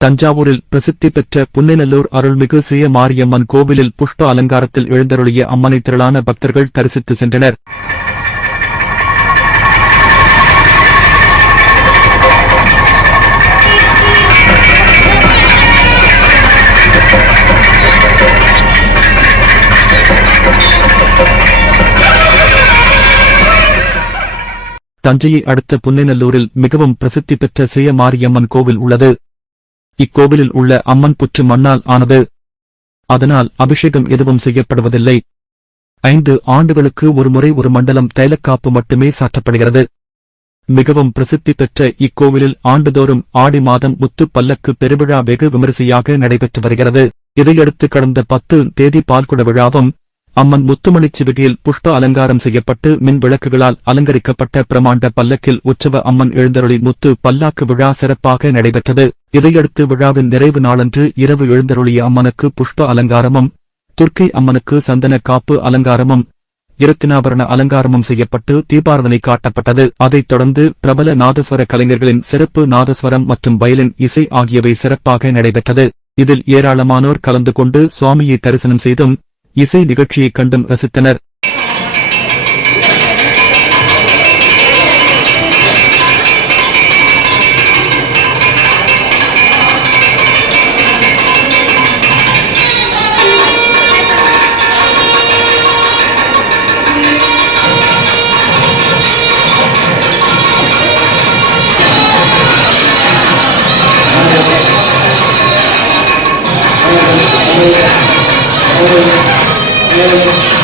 தஞ்சாவூரில் பிரசித்தி பெற்ற புன்னைநல்லூர் அருள்மிகு ஸ்ரீய மாரியம்மன் கோவிலில் புஷ்ப அலங்காரத்தில் எழுந்தருளிய அம்மனை திரளான பக்தர்கள் தரிசித்து சென்றனர். தஞ்சையை அடுத்த புன்னைநல்லூரில் மிகவும் பிரசித்தி பெற்ற ஸ்ரீய மாரியம்மன் கோவில் உள்ளது. இக்கோவிலில் உள்ள அம்மன் புற்று மண்ணால் ஆனது. அதனால் அபிஷேகம் எதுவும் செய்யப்படுவதில்லை. ஐந்து ஆண்டுகளுக்கு ஒருமுறை ஒரு மண்டலம் தைலக்காப்பு மட்டுமே சாற்றப்படுகிறது. மிகவும் பிரசித்தி பெற்ற இக்கோவிலில் ஆண்டுதோறும் ஆடி மாதம் முத்து பல்லக்கு பெருவிழா வெகு விமரிசையாக நடைபெற்று வருகிறது. இதையடுத்து கடந்த பத்து தேதி பால்குட விழாவும் அம்மன் முத்துமணி சிவிகையில் புஷ்ப அலங்காரம் செய்யப்பட்டு மின் விளக்குகளால் அலங்கரிக்கப்பட்ட பிரமாண்ட பல்லக்கில் உற்சவ அம்மன் எழுந்தருளி முத்து பல்லாக்கு விழா சிறப்பாக நடைபெற்றது. இதையடுத்து விழாவின் நிறைவு நாளன்று இரவு எழுந்தருளிய அம்மனுக்கு புஷ்ப அலங்காரமும் துர்க்கை அம்மனுக்கு சந்தன காப்பு அலங்காரமும் இரத்தினாபரண அலங்காரமும் செய்யப்பட்டு தீபாரதனை காட்டப்பட்டது. அதைத் தொடர்ந்து பிரபல நாதஸ்வர கலைஞர்களின் சிறப்பு நாதஸ்வரம் மற்றும் வயலின் இசை ஆகியவை சிறப்பாக நடைபெற்றது. இதில் ஏராளமானோர் கலந்து கொண்டு சுவாமியை தரிசனம் செய்தும் இசை நிகழ்ச்சியைக் கண்டும் ரசித்தனர். eh.